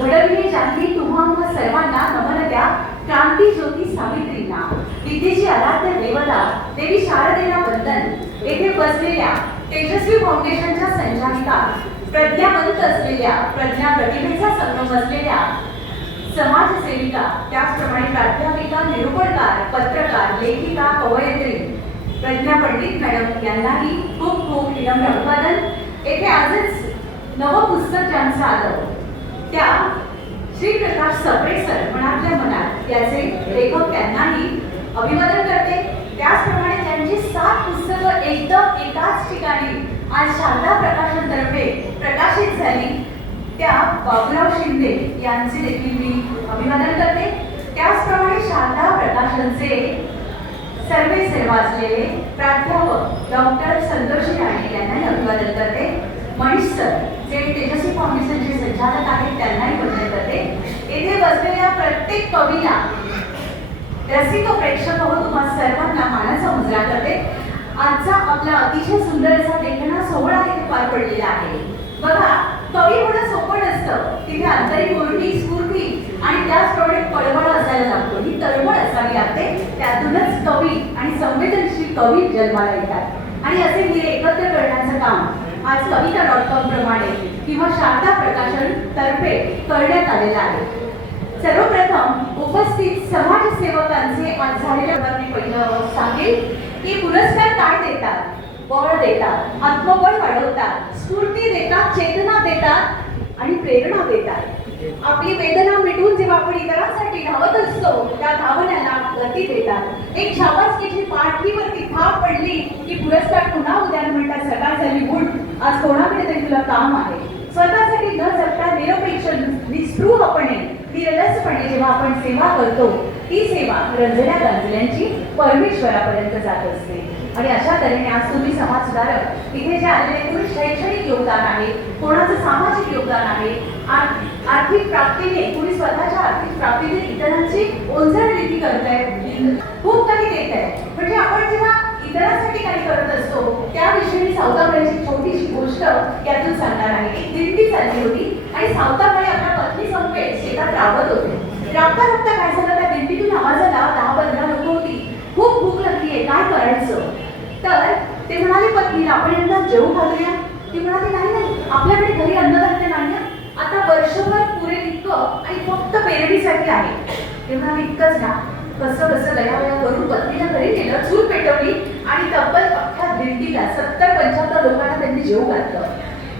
घडविले जानवी तुम्हा सर्वांना नमन द्या क्रांती ज्योती सावित्रींना, विद्येची आराध्य देवता देवी शारदेला वंदन. येथे बसलेल्या तेजस्वी फाउंडेशनच्या संचालिका, प्रज्ञावंत असलेल्या प्रज्ञा प्रतिभेचा संगम असलेल्या समाजसेविका, त्याचप्रमाणे प्राध्यापिका, निरूपणकार, पत्रकार, लेखिका, कवयित्री प्रज्ञा पंडित मॅडम यांनाही खूप खूप विनम्र अभिवादन. येथे आजच नवं पुस्तक ज्यांचं आलं त्या श्री प्रकाश सप्रे सर मनातल्या मनात याचे लेखक त्यांनाही अभिवादन करते. त्याचप्रमाणे त्यांची 7 पुस्तकं एकदम एकाच ठिकाणी आज शारदा प्रकाशनतर्फे प्रकाशित झाली त्या बाबूराव शिंदे यांचे देखील मी अभिवादन करते. त्याचप्रमाणे शारदा प्रकाशनचे सर्वे वाचलेले प्राध्यापक डॉक्टर संतोष राणे यांनाही अभिवादन करते. मनीष सर जे तेजस्वी फाउंडेशनचे संचालक आहेत त्यांनाही वंदन करते. येथे बसलेल्या प्रत्येक कवीला, रसिक प्रेक्षक हो तुम्हा सर्वांना मानाचा मुजरा करते. आजचा आपला अतिशय सुंदर असा लेखना सोहळा इथे पार पडलेला आहे. बघा, कवी होणं सोपं नसतं. तिथे आंतरिक गोष्टी, स्फूर्ती आणि त्याचप्रमाणे पळवळ असायला लागतो. ही तळमळ असावी लागते. त्यातूनच कवी आणि संवेदनशील कवी जन्माला येतात. आणि असे हिरे एकत्र करण्याचं काम आज कविता.com प्रमाणे किंवा शारदा प्रकाशन तर्फे करण्यात आलेलं आहे. सर्वप्रथम उपस्थित समाजसेवकांचे आज झालेल्या मी पहिलं सांगेल की पुरस्कार काय देतात? बळ देतात, आत्मबळ वाढवतात, स्फूर्ती देतात, चेतना देतात आणि प्रेरणा देतात. आपली वेदना मिटवून जेव्हा आपण इतरांसाठी धावत असतो त्या धावण्याला गती देतात. एक शाबासकीची पाठीवरती थाप पडली की पुरस्कार पुन्हा उद्या म्हणतात सकाळ झाली गुड, आज कोणाकडे तरी तुला काम आहे. स्वतःसाठी न जगता निरपेक्ष निस्पृहपणे निरलसपणे जेव्हा आपण सेवा करतो ती सेवा रंजल्या गांजल्यांची परमेश्वरापर्यंत जात असते. आणि अशा तऱ्हेने आज तुम्ही समाज सुधारक इथे जे आलेले कुणी शैक्षणिक योगदान आहे, कोणाचं सामाजिक योगदान आहे, आर्थिक प्राप्तीने कुणी स्वतःच्या आर्थिक प्राप्तीने इतरांची ओंजळणीती करताय, खूप काही देत आहे. म्हणजे आपण जेव्हा इतरांसाठी काही करत असतो त्याविषयी सावतामाळीची छोटीशी गोष्ट यातून सांगणार आहे. एक दिंडी चालली होती आणि सावतामाळी आपल्या पत्नी समवेत शेतात राबत होते. राबता राबता काय झालं, त्या दिंडीतून आवाज आला, 10-15 लोक होती, खूप भूक लागलीये, काय करायचं? तर ते म्हणाले पत्नीला, आपण यांना जेवू घालूया. ती म्हणाली नाही, आपल्याकडे घरी अन्नधान्य नाही, आता वर्षभर पुरेल इतकं आणि फक्त पेरणीसाठी आहे. ते म्हणाले इतकंच ना? कसं कसं गयावया करून पत्नीला घरी नेलं, चूल पेटवली आणि तब्बल अख्ख्या दिंडीला 70-75 लोकांना त्यांनी जेवू घातलं.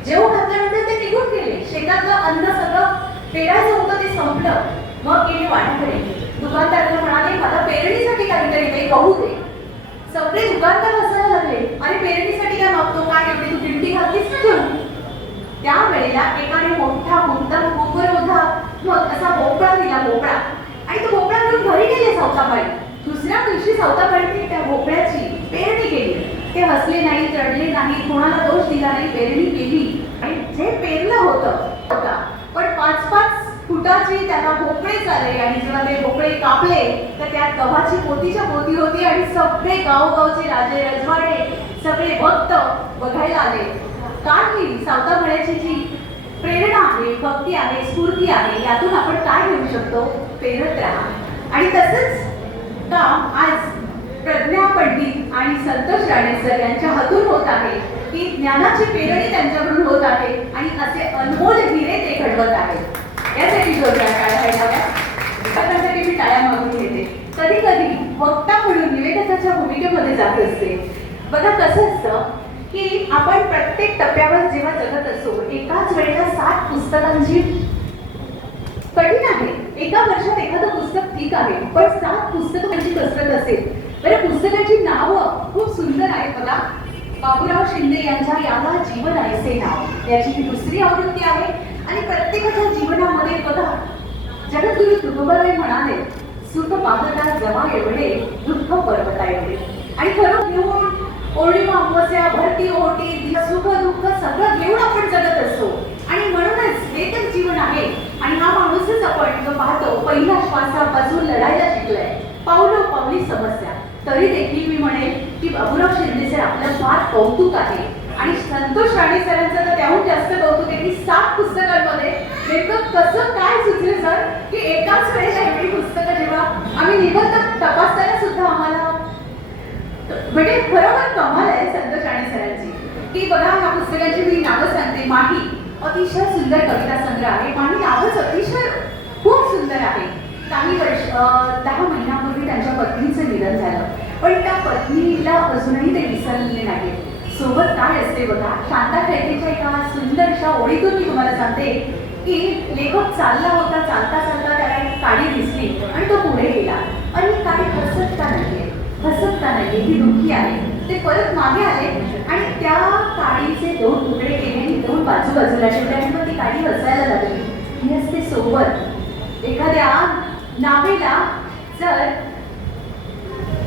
जेवू घातल्यानंतर ते निघून गेले. शेतातलं अन्न सगळं पेरायचं होतं ते संपलं. मग गेले वाड्याकडे. दुकानदाराला म्हणाले मला पेरणीसाठी काहीतरी ते गहू दे. सगळे दुकानदार हसायला लागले, अरे पेरणीसाठी काय मागतो, काय एवढी तू दिंडी घातलीस ना जेवू. त्यावेळेला एकाने मोठा मुद्दाम गोबर होता मग असा भोपळा दिला, भोपळा, आणि तो भोपळा घेऊन घरी गेले सावतामाळी. दुसऱ्या दिवशी सावतामाळीने त्या भोपळ्याची पेरणी केली. ते हसले नाही, रडले नाही, कोणाला दोष दिला नाही, पेरणी केली. आणि जे पेरलं होतं पण 5-5 फुटाची त्याला भोपळे झाले. आणि जेव्हा ते भोपळे कापले तर त्यात गव्हाची पोतीच्या पोती होती आणि सगळे गावगावचे राजे रजवाडे सगळे भक्त बघायला आले. काही सावतामाळ्याची जी प्रेरणा आहे, भक्ती आहे, स्फूर्ती आहे, यातून आपण काय घेऊ शकतो? पेरत राहा. आणि तसंच काम आज प्रज्ञा पंडित आणि संतोष राणे सर यांच्या हातून होत आहे की ज्ञानाची पेरणी त्यांच्याकडून होत आहे आणि असे अनमोल हिरे ते घडवत आहेत. यासाठी जोरदार टाळ्या व्हायला, त्यासाठी मी टाळ्या मागून घेते. कधी कधी वक्ता म्हणून निवेदकाच्या भूमिकेमध्ये जात असते. बघा कसं असतं की आपण प्रत्येक टप्प्यावर जेव्हा जगत असतो एकाच वेळेला 7 पुस्तकांची कठीण आहे. एका वर्षात एखादं पुस्तक ठीक आहे, पण 7 पुस्तकांची कसरत असेल. बरं, पुस्तकाची नावं खूप सुंदर आहेत. बघा, बाबूराव शिंदे यांच्या याला जीवन ऐसे नाव, याची ही 2री आवृत्ती आहे. आणि प्रत्येकाच्या जीवनामध्ये बघा, जगद्गुरु तुकोबाराय म्हणाले सुख पाहता जमा एवढे, दुःख पर्वता एवढे. आणि खरं घेऊन पौर्णिमा अमावस्या भरती ओटी सुख दुःख सगळं घेऊन आपण जगत असतो. आणि म्हणूनच हे तर जीवन आहे. आणि हा माणूसच आपण जो पाहतो पहिला श्वासापासून लढायला शिकलाय, पावलोपावली समस्या. तरी देखील मी म्हणेन की बाबूराव शिंदे सर आपलं फार कौतुक आहे. आणि संतोष राणे सरांचं तर त्याहून जास्त कौतुक आहे की 7 पुस्तकांमध्ये नेमकं कसं काय सुचलं सर की एकाच वेळेला एवढी पुस्तकं जेव्हा आम्ही निबंध तपासताना सुद्धा आम्हाला म्हणजे खरोखर कमाल आहे संतोष आणि सरांची की बघा ह्या पुस्तकांची मी नावं सांगते. माही अतिशय सुंदर कविता संग्रह आहे. माही नावच अतिशय खूप सुंदर आहे. काही वर्ष 10 महिन्यापूर्वी त्यांच्या पत्नीचं निधन झालं, पण त्या पत्नीला अजूनही ते विसरलेले नाहीत. सोबत काय असते बघा, शांता खैरेच्या एका सुंदरशा ओळीतून मी तुम्हाला सांगते की लेखक चालला होता, चालता चालता त्याला एक काडी दिसली आणि तो पुढे गेला. आणि काडी हसत का नाहीये, ही दुःखी आहे. ते परत मागे आले आणि त्या काडीचे 2 तुकडे केले आणि 2 बाजूला ठेवले आणि मग ती काडी हसायला लागली. मी असते सोबत. एखाद्या नावेला जर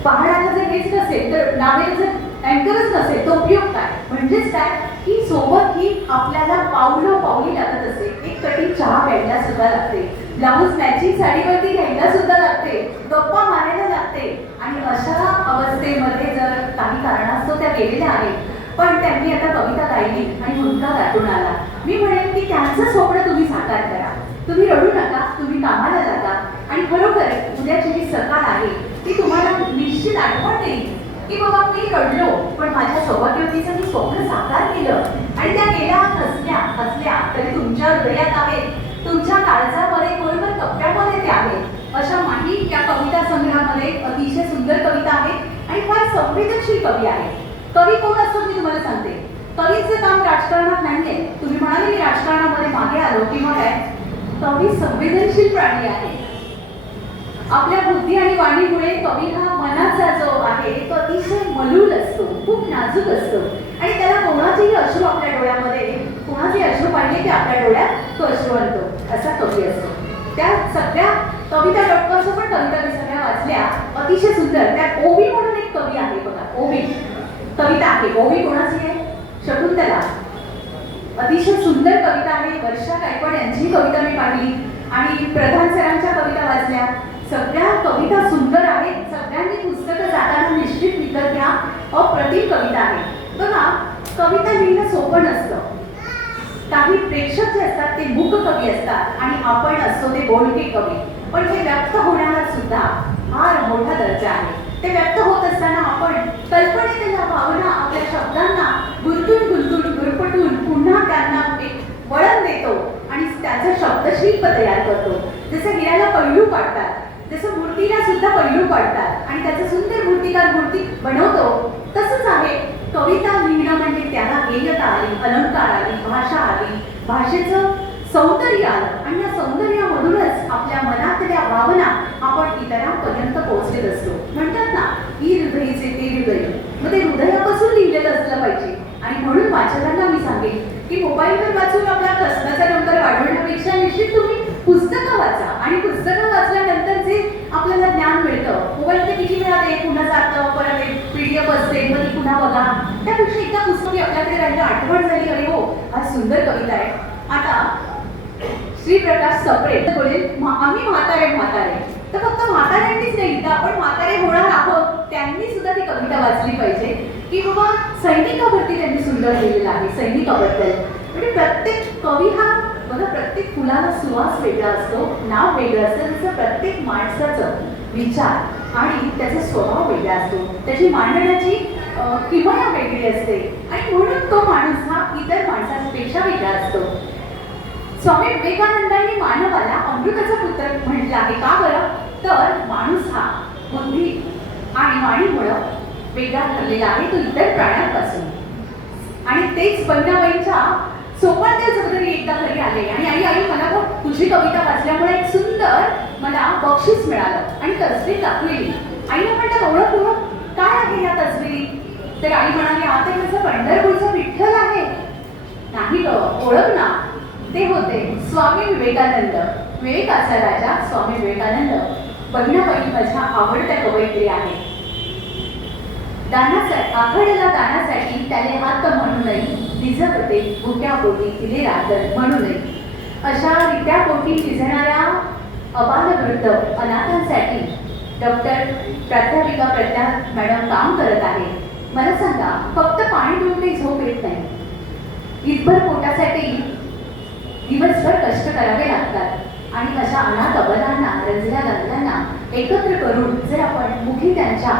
पहाडाला जर हेच नसेल तर नावेला जर अँकरच नसेल तो उपयोग काय? म्हणजेच काय की सोबत ही आपल्याला पावली लागत असते. एक कटी चहा प्यायला सुद्धा लागते, ब्लाऊज मॅचिंग साडीवरती घ्यायला सुद्धा लागते, गप्पा मारायला लागते. आणि अशा अवस्थेमध्ये जर काही कारणास्तव त्या गेलेल्या आहेत, पण त्यांनी आता कविता गायली आणि मुलगा दाटून आला. मी म्हणेन की त्यांचं स्वप्न तुम्ही साकार करा. तुम्ही रडू नका, तुम्ही कामाला लागा. आणि खरोखर उद्याची जी सकाळ आहे ती तुम्हाला निश्चित आठवण देईल की बाबा मी रडलो, पण माझ्या सौभाग्यवतीचं मी स्वप्न साकार केलं आणि त्या गेल्या हसल्या तरी तुमच्या हृदयात आहेत, तुमच्या काळजामध्ये बरोबर कप्प्यामध्ये ते आहेत. अशा माही या कविता संग्रहामध्ये अतिशय सुंदर कविता आहेत आणि फार संवेदनशील कवी आहे. कवी कोण असतो मी तुम्हाला सांगते. कवीचं काम राजकारणात नाहीये. तुम्ही म्हणाले मी राजकारणामध्ये मागे आलो किंवा काय, कवी संवेदनशील प्राणी आहे. आपल्या बुद्धी आणि वाणीमुळे कवी हा मनाचा जो आहे तो अतिशय मलूल असतो, खूप नाजूक असतो आणि त्याला कोणाचेही अश्रू आपल्या डोळ्यामध्ये, कोणाचे अश्रू पाहिले की आपल्या डोळ्यात तो अश्रू आणतो, असा कवी असतो. त्या सगळ्या कविता डॉटकॉमच्या पण कविता मी सगळ्या वाचल्या, अतिशय सुंदर. त्यात ओवी म्हणून एक कवी आहे बघा, ओवी कविता आहे. ओवी कोणाची आहे? शकुंतला. अतिशय सुंदर कविता आहे. वर्षा गायकवाड यांची कविता मी पाहिली आणि प्रधान सरांच्या कविता वाचल्या. सगळ्या कविता सुंदर आहेत. सगळ्यांनी पुस्तकं जाताना निश्चित विकत घ्या. अप्रतिम कविता आहे. बघा, कविता लिहिणं सोपं नसतं. काही प्रेक्षक जे असतात ते मूक कवी असतात आणि आपण असतो ते बोलके कवी. पण हे व्यक्त होण्याला सुद्धा फार मोठा दर्जा आहे. ते व्यक्त होत असताना आपण कल्पनेतल्या भावना आपल्या शब्दांना गुरपटून पुन्हा त्यांना एक वळण देतो आणि त्याचं शब्दशिल्प तयार करतो. जसं हिऱ्याला पैलू पाडतात, जसं मूर्तीला सुद्धा पैलू पाडतात आणि त्याचं सुंदर मूर्तिकार मूर्ती बनवतो, तसंच आहे कविता लिहिणं. म्हणजे त्याला गेयता आली, अलंकार आली, भाषा आली, भाषेचं सौंदर्य आलं आणि या सौंदर्यामधूनच आपल्या मनातल्या भावना आपण इतरांपर्यंत पोहोचत असतो. म्हणतात ना, ही हृदयीचे ते हृदय, मग ते हृदयापासून लिहिलेलं असलं पाहिजे. आणि म्हणून वाचकांना मी सांगेन की मोबाईलवर वाचून आपला कसबाचा नंबर वाढवण्यापेक्षा निश्चित तुम्ही पुस्तकं वाचा आणि पुस्तकं वाचल्यानंतर जे आपल्याला ज्ञान मिळतं, मोबाईल ते किती वेळा ते पुन्हा जातं, परत PDF असते, मग ती पुन्हा बघा. त्यापेक्षा एकदा पुस्तकी आपल्याकडे राहिलं, आठवण झाली, अरे हो आज सुंदर कविता आहे. आता श्रीप्रकाश सप्रे बोलेल आम्ही म्हातारे तर फक्त म्हाताऱ्यांनीच नाही, तर आपण म्हातारे होणार आहोत त्यांनी सुद्धा ती कविता वाचली पाहिजे की बाबा सैनिकावरती त्यांनी सुंदर लिहिलेलं आहे. सैनिकाबद्दल म्हणजे प्रत्येक कवी हा बघा, प्रत्येक फुलाला सुवास वेगळा असतो, नाव वेगळं असतं. तसं प्रत्येक माणसाचं विचार आणि त्याचा स्वभाव वेगळा असतो, त्याची मांडण्याची किमया वेगळी असते आणि म्हणून तो माणूस हा इतर माणसांपेक्षा वेगळा असतो. स्वामी विवेकानंदांनी मानवाला अमृताचा पुत्र म्हटलं आहे. का बरं? तर माणूस हा बुद्धी आणि वाणीमुळे वेगळा ठरलेला आहे तो इतर प्राण्यांपासून. आणि तेच बहिणाबाईंच्या सोपानदेव चौधरी एकदा घरी आले आणि आई मला तुझी कविता वाचल्यामुळे एक सुंदर मला बक्षीस मिळालं आणि तसबीर दाखवली. आईला म्हणतात ओळख काय आहे या तसबिरीत? तर आई म्हणाली आता त्याचं पंढरपूरचा विठ्ठल आहे. नाही ग, ओळख ना, ते होते स्वामी विवेकानंद, विवेकाचा राजा स्वामी विवेकानंद. बहिणाबाई माझ्या आवडत्या कवयित्री आहे. आखडला दानासाठी त्याने हात म्हणूनही निजपते भुक्या पोटी तिले रातर म्हणूनही. अशा रित्या पोटी निजणाऱ्या अबालवृद्ध अनाथांसाठी डॉक्टर प्राध्यापिका प्रज्ञा मॅडम काम करत आहे. मला सांगा, फक्त पाणी पिऊन काही झोप येत नाही. इतभर पोटासाठी दिवसभर कष्ट करावे लागतात आणि अशा अनाथ अबलांना, रंजल्या गंधांना एकत्र करून जर आपण मुखी त्यांच्या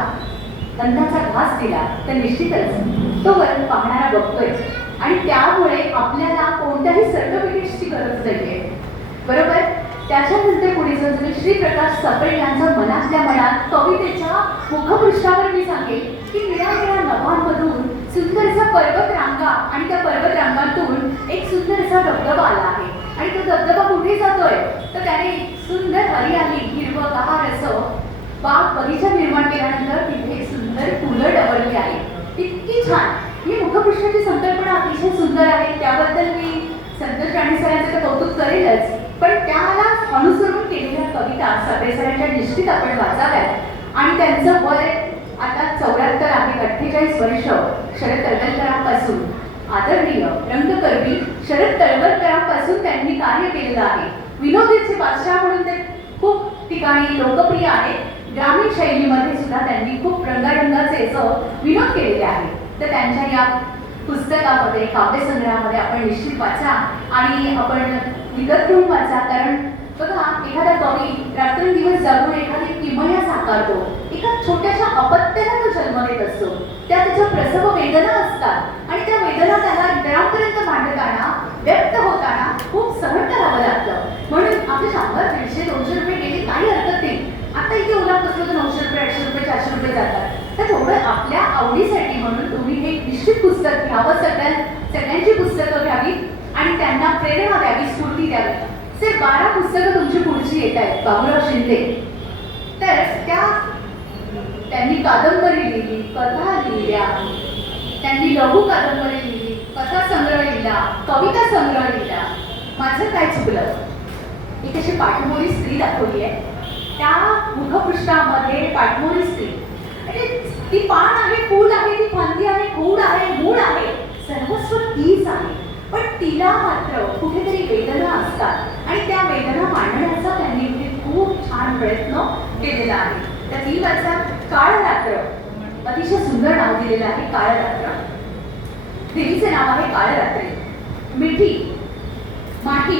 अन्नाचा घास दिला तर निश्चितच तो वर पाहणारा बघतोय आणि त्यामुळे आपल्याला कोणत्याही सर्टिफिकेट्सची गरज नाहीये, बरोबर. त्याच्यानंतर पुढे जाऊन श्री प्रकाश सपळे यांच्या मनातल्या मनात कवितेच्या मुखपृष्ठावर मी सांगेल की निळ्या नभांमधून सुंदरसा पर्वतरांगा आणि त्या पर्वतरांगातून एक सुंदरसा धबधबा आला आहे आणि तो धबधबा कुठे जातोय तर त्याने सुंदर हरियाली हिरवंगार असं बाग बगीचा निर्माण केल्यानंतर तिथे सुंदर फुलं डवरली आहे. इतकी छान ही मुखपृष्ठाची संकल्पना अतिशय सुंदर आहे. त्याबद्दल मी संतोष राणे सरांचं तर कौतुक करेलच, पण त्याला अनुसरून केलेल्या कविता सगळे सरांच्या निश्चित आपण वाचाव्यात. आणि त्यांचं वय आता 74 आहे, 48 वर्ष. शरद तळवलकरांपासून आदरणीय रंगकर्मी शरद तळवलकरांपासून त्यांनी कार्य केलेलं आहे. विनोदीचे बादशाह म्हणून ते खूप ठिकाणी लोकप्रिय आहेत. ग्रामीण शैलीमध्ये सुद्धा त्यांनी खूप रंगारंगाचे विनोद केलेले आहे. तर त्यांच्या या पुस्तकामध्ये, काव्यसंग्रहामध्ये आपण निश्चित वाचा आणि आपण विकत घेऊन वाचा. कारण बघा, एखादा कवी रात्रंदिवस जागून एखादी किमया साकारतो. एका छोट्याशा अपत्याला तो जन्म देत असतो. त्याच्या प्रसव वेदना असतात आणि त्या वेदना त्याला इतरांपर्यंत मांडताना, व्यक्त होताना खूप सहन करावं लागतं. म्हणून आपल्या 100, 150, 200 रुपये गेले काही हरकत नाही. आता इथे उलाट बसलो तर 900 रुपये, 800 रुपये, 400 रुपये जातात. तर थोडं आपल्या आवडीसाठी म्हणून तुम्ही हे निश्चित पुस्तक घ्यावं. सगळ्यांची पुस्तकं घ्यावी आणि त्यांना प्रेरणा द्यावी, स्फूर्ती द्यावी. सर 12 पुस्तकं तुमची पुढची येत आहेत. बाबूराव शिंदे तर त्यांनी कादंबरी लिहिली, कथा लिहिल्या, त्यांनी लघु कादंबरी लिहिली, कथा संग्रह लिहिला, कविता संग्रह लिहिला. माझं काय चुकलं, एक अशी पाठमोरी स्त्री दाखवली आहे. त्या मुखपृष्ठामध्ये पाठमोरी स्त्री म्हणजे ती पान आहे, फूल आहे, ती फांदी आहे, खूण आहे, मूळ आहे, सर्वस्व तीच आहे. पण तिला मात्र कुठेतरी वेदना असतात आणि त्या वेदना मांडण्याचा त्यांनी इथे खूप छान प्रयत्न केलेला आहे. तर ती वाचा काळ रात्र, अतिशय सुंदर नाव दिलेलं आहे. काळ रात्र, देवीचे नाव आहे काळ रात्री. मिठी, माही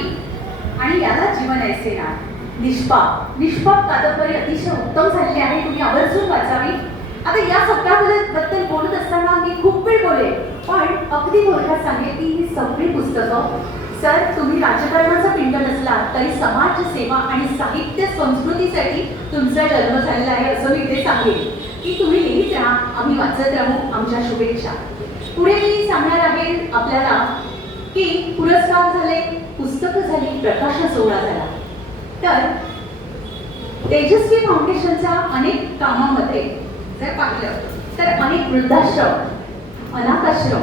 आणि याला जीवन ऐसे ना. निष्पाप कादंबरी अतिशय उत्तम झालेली आहे, तुम्ही आवर्जून वाचावी. आता या सगळ्याबद्दल बोलत असताना मी खूप वेळ बोले, पण अगदी थोडक्यात सांगेल की ही सगळी पुस्तकं, सर तुम्ही राजकारणाचा पिंड नसला तरी समाज सेवा आणि साहित्य संस्कृतीसाठी तुमचा जन्म झालेला आहे असं मी इथे सांगेल की तुम्ही लिहित राहा, आम्ही वाचत राहू. आमच्या शुभेच्छा. पुढे मी सांगणार आहे आपल्याला की पुरस्कार झाले, पुस्तकं झाली, प्रकाशन सोहळा झाला. तर तेजस्वी फाउंडेशनच्या अनेक कामामध्ये जर पाहिलं तर अनेक वृद्धाश्रम, अनाथाश्रम,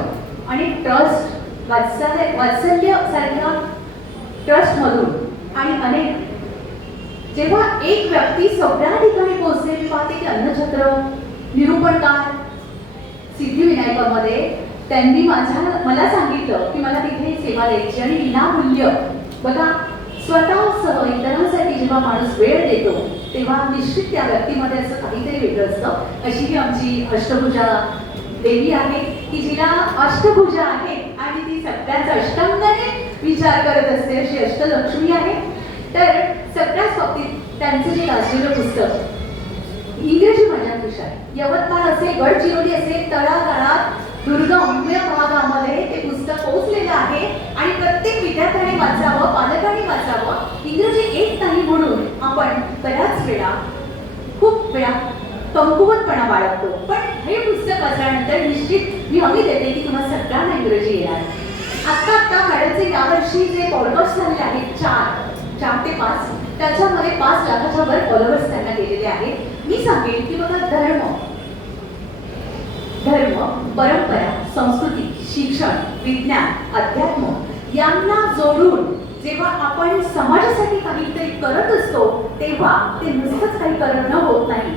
अनेक ट्रस्ट, वात्सल्य सारख्या ट्रस्टमधून आणि अनेक जेव्हा एक व्यक्ती सगळ्या ठिकाणी पोहोचलेली पाहते की अन्नछत्र, निरूपणकार, सिद्धिविनायकामध्ये त्यांनी मला सांगितलं की मला तिथे सेवा द्यायची आणि विनामूल्य. बघा, स्वतःसह इतरांसाठी जेव्हा माणूस वेळ देतो तेव्हा निश्चित त्या व्यक्तीमध्ये असं काहीतरी वेगळं असतं. अशी ही आमची अष्टभुजा देवी आहे की जिला अष्टभुजा आहे आणि ती सगळ्यांचा अष्टांगाने विचार करत असते, अशी अष्टलक्ष्मी आहे. तर सगळ्याच बाबतीत त्यांचं जे गाजलेलं पुस्तक इंग्रजी भाषा, यवतमाळ असेल, गडचिरोली असेल, तळागाळात दुर्गम भागामध्ये ते पुस्तक पोहोचलेलं आहे आणि प्रत्येक विद्यार्थ्याने वाचावं, पालकांनी वाचावं. इंग्रजी येत नाही म्हणून आपण बऱ्याच वेळा, खूप वेळा कमकुवतपणा बाळगतो, पण हे पुस्तक वाचल्यानंतर निश्चित मी हमी देते की तुम्हाला सगळ्यांना इंग्रजी येणार. आता मॅडमचे यावर्षी जे पॉडकास्ट झालेले आहेत 4 ते 5, त्याच्यामध्ये 5 लाखाच्या वर फॉलोअर्स त्यांना गेलेले आहेत. मी सांगेन की बघा, धर्म, परंपरा, संस्कृती, शिक्षण, विज्ञान, अध्यात्म यांना जोडून जेव्हा आपण समाजासाठी काहीतरी करत असतो तेव्हा ते नुसतंच काही करणं होत नाही.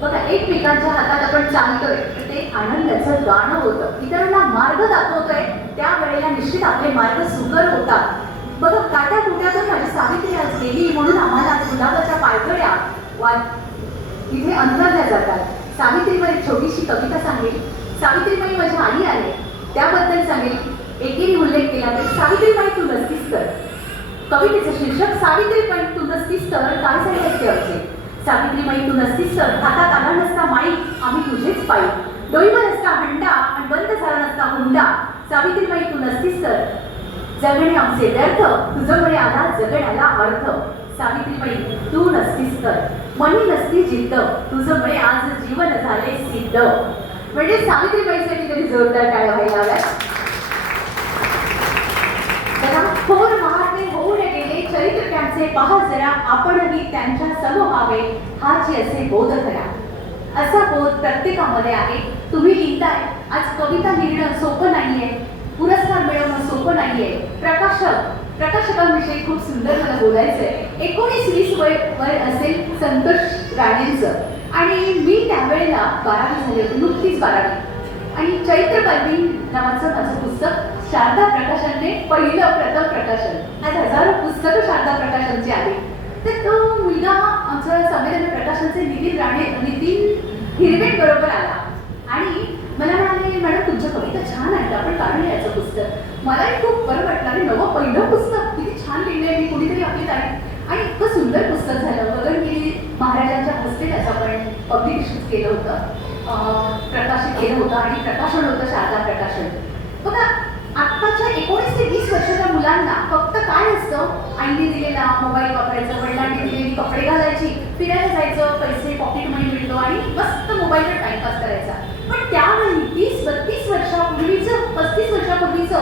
बघा, एकमेकांच्या हातात आपण चालतोय ते आनंदाचं गाणं होतं, इतरांना मार्ग दाखवतोय, त्यावेळेला निश्चित आपले मार्ग सुकर होतात. बघा, काट्या कुट्यातून माझी सावित्री आज गेली म्हणून आम्हाला गुलाबाच्या पायघड्या इथे अंतरल्या जातात. सावित्रीवर एक छोटीशी कविता सांगेल. सावित्रीबाई माझ्या आई आले त्याबद्दल सांगेल. एकेरी उल्लेख केला तर सावित्रीबाई तू नसतीस तर कवितेचं शीर्षक सावित्रीबाई तू नसतीस तर काय झाले असते असे. सावित्रीबाई तू नसतीस तर हातात आला नसता माईक आम्ही तुझेच पायी. डोईवर नसता हंडा आणि बंद झाला नसता हुंडा. सावित्रीबाई तू नसतीस तर जगणे आमचे व्यर्थ तुझ्यामुळे आला जगण्याला अर्थ. सावित्रीबाई तू नसतीस तर मनी नसती जिद्द तुझ्यामुळे आज जीवन झाले सिद्ध. म्हणजे सावित्रीबाईसाठी तरी जोरदार टाळ्या व्हायला हव्यात. थोर महात्मे होऊन गेले चरित्र त्यांचे पहा जरा आपणही त्यांच्या सम व्हावे हाची असे बोध करा. असा बोध प्रत्येकामध्ये आहे. तुम्ही लिहिताय आज कविता लिहिणं सोपं नाहीये, पुरस्कार मिळवणं सोपं नाहीये. प्रकाशकांविषयी खूप सुंदर मला बोलायचंय. 19-20 वय असेल संतोष राणेंचं आणि मी त्यावेळेला 12वी झाली होती, नुकतीच 12वी. आणि चैत्र पालवी नावाचं माझं पुस्तक शारदा प्रकाशनने पहिलं प्रथम प्रकाशन. आज हजारो पुस्तकं शारदा प्रकाशनची आली. तर तो मुलगा आमचं संवेदना प्रकाशनचे नितीन हिरवेट बरोबर आला आणि मला म्हणाले मॅडम तुमच्या कविता छान आहेत, आपण काढून यायचं पुस्तक. मलाही खूप बरं वाटलं आणि नवं पहिलं पुस्तक किती छान लिहिलंय मी, कुणीतरी आपली ताई. आणि इतकं सुंदर पुस्तक झालं. गगनगिरी महाराजांच्या हस्ते त्याचं आपण पब्लिश केलं होतं, प्रकाशित केलं होतं आणि प्रकाशन होतं शारदा प्रकाशन. बघा आत्ताच्या 19 ते 20 वर्षाच्या मुलांना फक्त काय असतं, आईने दिलेला मोबाईल वापरायचं, वडिलांनी दिलेली कपडे घालायची, फिरायला जायचं, पैसे पॉकेट मनी मिळतो आणि मस्त मोबाईलवर टाइमपास करायचा. पण त्यावेळी 30-32 वर्षापूर्वीचं 35 वर्षापूर्वीचं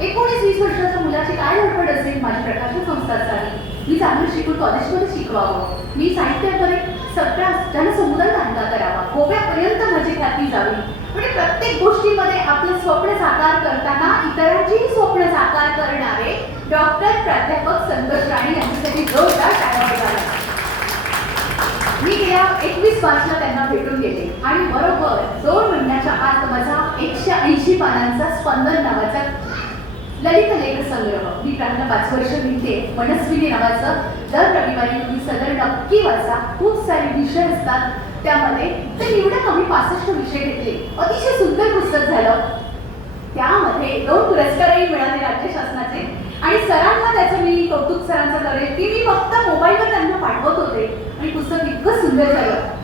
19-20 वर्षाच्या मुलाची काय धडपड असेल. माझी प्रकाशन संस्था असावी, मी चांगलं शिकून कॉलेजमध्ये शिकवावं, मी साहित्यामध्ये सगळ्या जनसमुदाय चांगला करावा, गोव्यापर्यंत माझी ख्याती जावी. म्हणजे प्रत्येक गोष्टीमध्ये आपले स्वप्न साकार करताना इतरांचीही स्वप्न साकार करणारे डॉक्टर प्राध्यापक संतोष राणे यांच्यासाठी जोरदार टाळ्या वाजवा. मी गेल्या 21 मार्चला त्यांना भेटून गेले आणि बरोबर 2 महिन्याच्या आत माझा 180 पानांचा स्पंदन नावाचा ललित लेख संग्रह मी प्रांत 5 वर्ष लिहिते. मनस्विनी नावाचं दर रविवारी तुम्ही सदर नक्की वाचा. खूप सारे विषय असतात त्यामध्ये. तर एवढे कमी 65 विषय घेतले. अतिशय सुंदर पुस्तक झालं. त्यामध्ये 2 पुरस्कारही मिळाले राज्य शासनाचे आणि सरांना त्याचं मी कौतुक सरांचं करेल की मी फक्त मोबाईलवर त्यांना पाठवत होते आणि पुस्तक इतकं सुंदर झालं.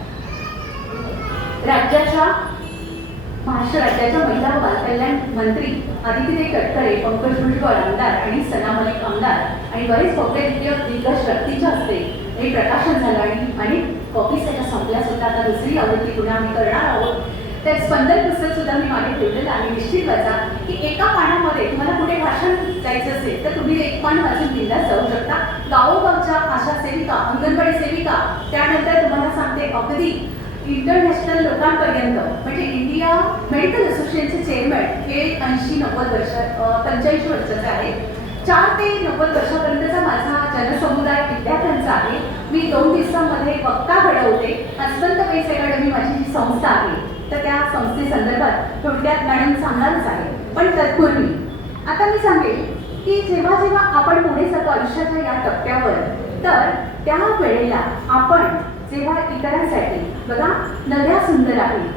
महाराष्ट्र राज्याच्या महिला व बालकल्याण मंत्री आदितीताई तटकरे, पंकज भुजबळ आमदार आणि सना मलिक आमदार आणि बरेच दिग्गज व्यक्तींच्या हस्ते हे प्रकाशन झालं आणि कॉपीज त्याच्या संपल्या सुद्धा. आता दुसरी आवृत्ती पुन्हा आम्ही करणार आहोत. तर स्पंदन पुस्तक सुद्धा मी मागे ठेवलेलं आणि निश्चित वाचा की एका पानामध्ये तुम्हाला कुठे भाषण जायचं असेल तर तुम्ही 1 पान वाचून दिल्यास जाऊ शकता. गावोगावच्या आशा सेविका, अंगणवाडी सेविका, त्यानंतर तुम्हाला सांगते अगदी इंटरनॅशनल लोकांपर्यंत म्हणजे इंडिया मेडिकल असोसिएशनचे चेअरमॅन हे 85 वर्षाचे आहे. 4 ते 90 वर्षापर्यंतचा माझा जनसमुदाय विद्यार्थ्यांचा आहे. मी 2 दिवसांमध्ये वक्ता घडवते. हसवंत वेस अकॅडमी माझी जी संस्था आहे तर त्या संस्थेसंदर्भात थोडक्यात मॅडम सांगणारच आहे. पण तत्पूर्वी आता मी सांगेन की जेव्हा जेव्हा आपण पुढे जातो आयुष्याच्या या टप्प्यावर तर त्या वेळेला आपण जेव्हा इतरांसाठी बघा नद्या सुंदर आहेत,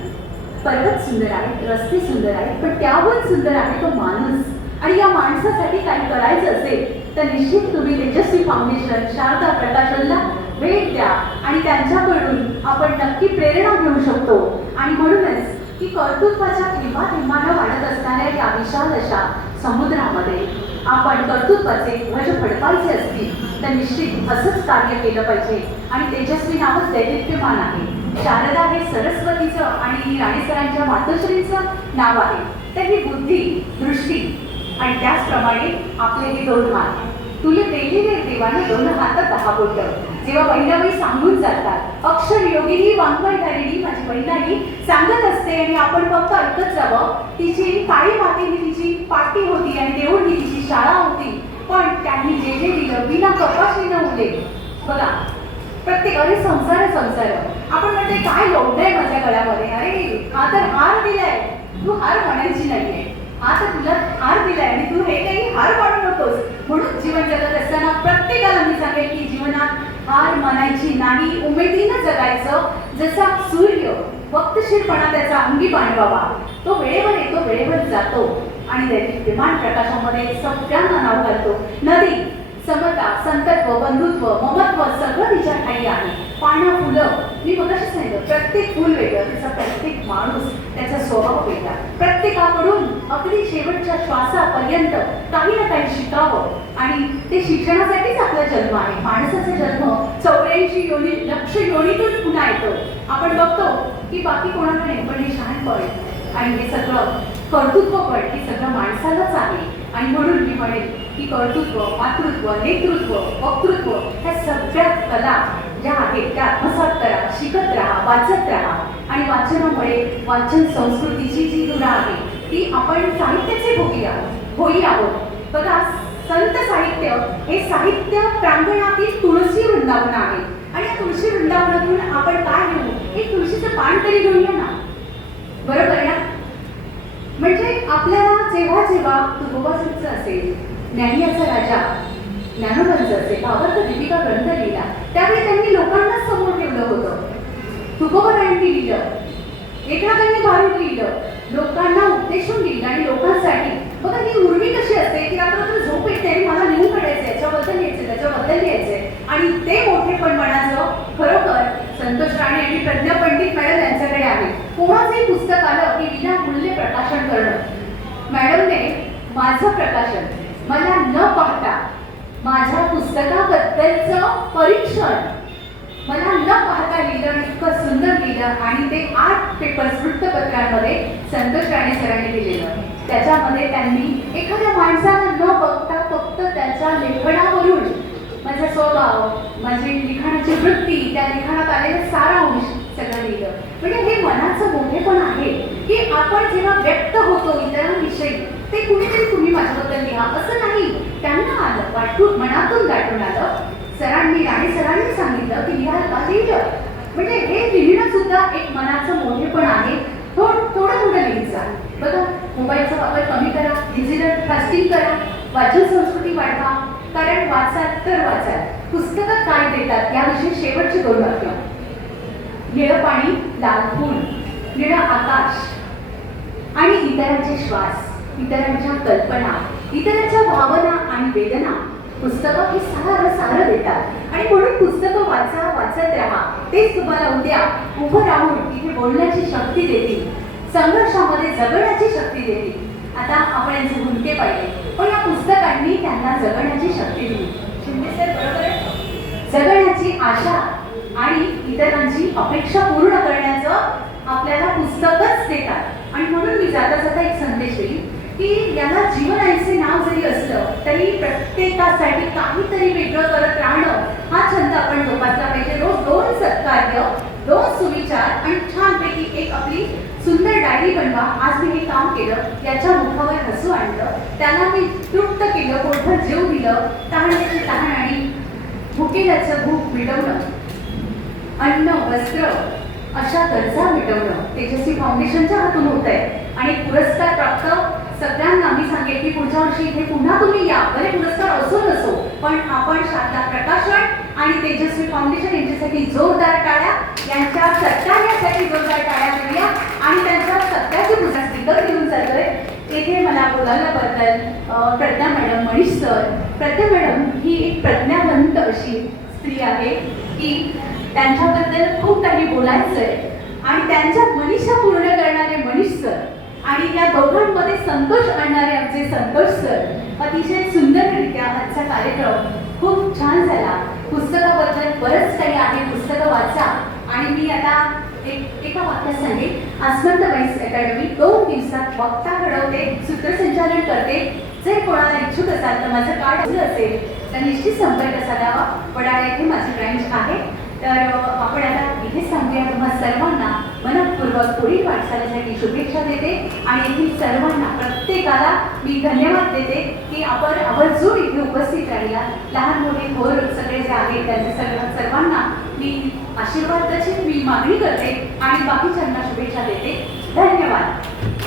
पर्वत सुंदर आहेत, रस्ते सुंदर आहेत, पण त्याहून सुंदर आहे तो माणूस. आणि या माणसासाठी काही करायचं असेल तर निश्चित तुम्ही तेजस्वी फाउंडेशन शारदा प्रकाशनला भेट द्या आणि त्यांच्याकडून आपण नक्की प्रेरणा घेऊ शकतो. आणि म्हणूनच की कर्तृत्वाच्या थेंबाथेंबानं वाढत असणाऱ्या या विशाल अशा समुद्रामध्ये आपण कर्तृत्वाचे ध्वज फडकायचे असतील तर निश्चित असंच कार्य केलं पाहिजे. आणि तेजस्वी नावच दैदिप्यमान आहे. शारदा हे सरस्वतीचं आणि राणेसरांच्या मातोश्रींचं नाव आहे. तर ही बुद्धी, दृष्टी आणि त्याचप्रमाणे आपले हे 2 हात तुले दिलेले देवाने 2 हातात 10 बोटं. जेव्हा बहिणाबाई सांगून जातात अक्षर योगिनी वाङ्मय धारिणी माझी बहिणाई सांगत असते आणि आपण फक्त ऐकत जावं. तिची काळी माती ही तिची पाटी होती आणि देऊळ ही तिची शाळा होती. पण त्यांनी जे जे दिलं विना कपाशीनं उरले. बघा प्रत्येक अरे संसार आपण म्हणते काय लोढलंय माझ्या गळ्यामध्ये, अरे हा तर हार दिलाय, तू हार म्हणायची नाहीये, हा तर तुला हार दिलाय आणि तू हे काही हार मानू नकोस. म्हणून जीवन जगत असताना प्रत्येकाला मी सांगेल की जीवनात हार मानायची नाही, उमेदीनं जगायचं. जसा सूर्य वक्तशीरपणा त्याचा अंगी बाणवावा, तो वेळेवर येतो, वेळेवर जातो आणि त्याची विमान प्रकाशामध्ये सगळ्यांना नाव घालतो. नदी समता, संतत्व, बंधुत्व, ममत्व सगळं तिच्या ठाई आहे. पानं, फुलं, मी मगाशी सांगितलं प्रत्येक फुल वेगळं, तिचा प्रत्येक माणूस, त्याचा स्वभाव वेगळा. प्रत्येकाकडून अगदी शेवटच्या श्वासापर्यंत काही ना काही शिकावं आणि ते शिक्षणासाठीच आपला जन्म आहे. माणसाचा जन्म 84 योनी, लक्ष योनीतून पुन्हा येतो. आपण बघतो की बाकी कोणाकडे, पण हे शहाणपण आणि हे सगळं कर्तृत्व पण हे सगळं माणसालाच आहे. आणि म्हणून मी म्हणेन की कर्तृत्व, मातृत्व, नेतृत्व, वक्तृत्व ह्या सगळ्या कला ज्या आहेत त्या आत्मसात करा, शिकत राहा, वाचत राहा. आणि वाचनामुळे वाचन संस्कृतीची जी धुरा आहे ती आपण साहित्याचे होई आहोत. बघा, संत साहित्य हे साहित्य प्रांगणातील तुळशी वृंदावन आहे. आणि या तुळशी वृंदावनातून आपण काय घेऊ? एक तुळशीचं पान तरी घेऊया ना, बरोबर आहे ना? म्हणजे आपल्याला जेव्हा जेव्हा तुकोबाचं असेल, ज्ञानियाचा राजा ज्ञानोबांचं असेल, भावार्थ दीपिका ग्रंथ लिहिला, त्यावेळी त्यांनी लोकांना समोर ठेवलं होतं. तुकोबारायांनी लिहिलं, एकनाथांनी भारूड लिहिलं, लोकांना उपदेशून लिहिलं आणि लोकांसाठी. बघा, ही उर्मी कशी असते की रात्र झोप येते आणि मला लिहून काढायचंय, याच्याबद्दल लिहायचंय, त्याच्याबद्दल लिहायचंय. आणि ते मोठेपण मनाचं खरोखर संतोष राणे आणि प्रज्ञा पंडित मॅडम यांच्याकडे आहे. कोणाचंही पुस्तक आलं की विनामूल्य प्रकाशन करणं. मॅडमने माझं प्रकाशन मला न पाहता माझ्या पुस्तकाबद्दलचं परीक्षण मला न पाहता लिहिलं, इतकं सुंदर लिहिलं. आणि ते 8 पेपर्स वृत्तपत्रांमध्ये संतोष राणे सरांनी दिलेलं. त्याच्यामध्ये त्यांनी एखाद्या माणसाला न बघता फक्त त्याच्या लेखनावरून माझा स्वभाव, माझी लिखाणाची वृत्ती, त्या लिखाणात आलेलं सारांश सगळं लिहिलं. म्हणजे हे मनाचं मोठेपण आहे की आपण जेव्हा व्यक्त होतो इतरांविषयी, ते कुणीतरी तुम्ही माझ्याबद्दल लिहा असं नाही, त्यांना आलं, वाटून मनातून दाटून आलं. सरांनी, राणे सरांनी सांगितलं की लिहायला लिहिलं. म्हणजे हे लिहिणं सुद्धा एक मनाचं मोठेपण आहे. थोडं लिहित जा. बघा, मोबाईलचा वापर कमी करा, डिजिटल फास्टिंग करा, वाचन संस्कृती वाढवा. कारण वाचाल तर वाचाल, पुस्तकात काय देतात याविषयी शेवटची 2 वाक्य. निळं पाणी, लाल फूल, निळं आकाश आणि इतरांचे श्वास, इतरांच्या कल्पना, इतरांच्या भावना आणि वेदना. पुस्तकं ही सारं देतात. आणि म्हणून पुस्तकं वाचत राहा. तेच तुम्हाला उद्या उभं राहून इथे बोलण्याची शक्ती देतील, संघर्षामध्ये जगण्याची शक्ती देतील. आता आपण यांचे भूमिके पाहिले, पण या पुस्तकांनी त्यांना जगण्याची शक्ती दिली. शिंदे सर, बरोबर आहे? जगण्याची आशा आणि इतरांची अपेक्षा पूर्ण करण्याचं आपल्याला पुस्तकच देतात. आणि म्हणून मी जाता एक संदेश देईल की याला जीवनाचे नाव जरी असलं तरी प्रत्येकासाठी काहीतरी वेगळं करत राहणं हा छंद आपण जोपासला पाहिजे. रोज 2 सत्कार्य, 2 सुविचार आणि छानपैकी एक आपली सुंदर डायरी बनवा. आज मी हे काम केलं, याच्या मुखावर हसू आणलं, त्याला मी तृप्त केलं, पोटभर जेव दिलं, तहाण्याची तहान आणि भुकेल्याचं भूक मिटवणं, अन्न, वस्त्र अशा गरजा मिटवणं तेजस्वी फाउंडेशनच्या हातून होत आहे. आणि पुरस्कार प्राप्त सगळ्यांना मी सांगेन की पुढच्या वर्षी इथे पुन्हा तुम्ही या. भले पुरस्कार असो नसो, पण आपण शारदा प्रकाशन आणि तेजस्वी फाउंडेशन यांच्यासाठी जोरदार टाळ्या, यांच्या सत्कार्यासाठी जोरदार टाळ्या देऊया. आणि त्यांच्या सत्याचे पुस्तक स्पीकर घेऊन चाललोय. येथे मला बोलायलाबद्दल Pragya madam, Manish sir. Pragya madam ही एक प्रज्ञावंत अशी स्त्री आहे की त्यांच्याबद्दल खूप काही बोलायचं आहे. आणि त्यांच्या मनीषा पूर्ण करणारे मनीष सर आणि या दोघांमध्ये संतोष आणणारे आमचे संतोष सर. अतिशय सुंदररित्या आजचा कार्यक्रम खूप छान झाला. पुस्तकाबद्दल बरंच काही आहे, पुस्तकं वाचा. आणि मी आता एका वाक्यात सांगेन, आसमंत वाईस अकॅडमी 2 दिवसात वक्ता घडवते, सूत्रसंचालन करते. जर कोणाला इच्छुक असाल तर माझं कार्ड असेल तर निश्चित संपर्क साधावा. वडाळा येथे माझी ब्रँच आहे. तर आपण आता इथे सांगूया तुम्हा सर्वांना मनपूर्वक पुढील वाटचालीसाठी शुभेच्छा देते. आणि येथील सर्वांना, प्रत्येकाला मी धन्यवाद देते की आपण आवर्जून इथे उपस्थित राहिला. लहान मोठे थोर सगळे जे आहेत त्यांच्या सर्वांना मी आशीर्वादाची मी मागणी करते आणि बाकीच्यांना शुभेच्छा देते. धन्यवाद.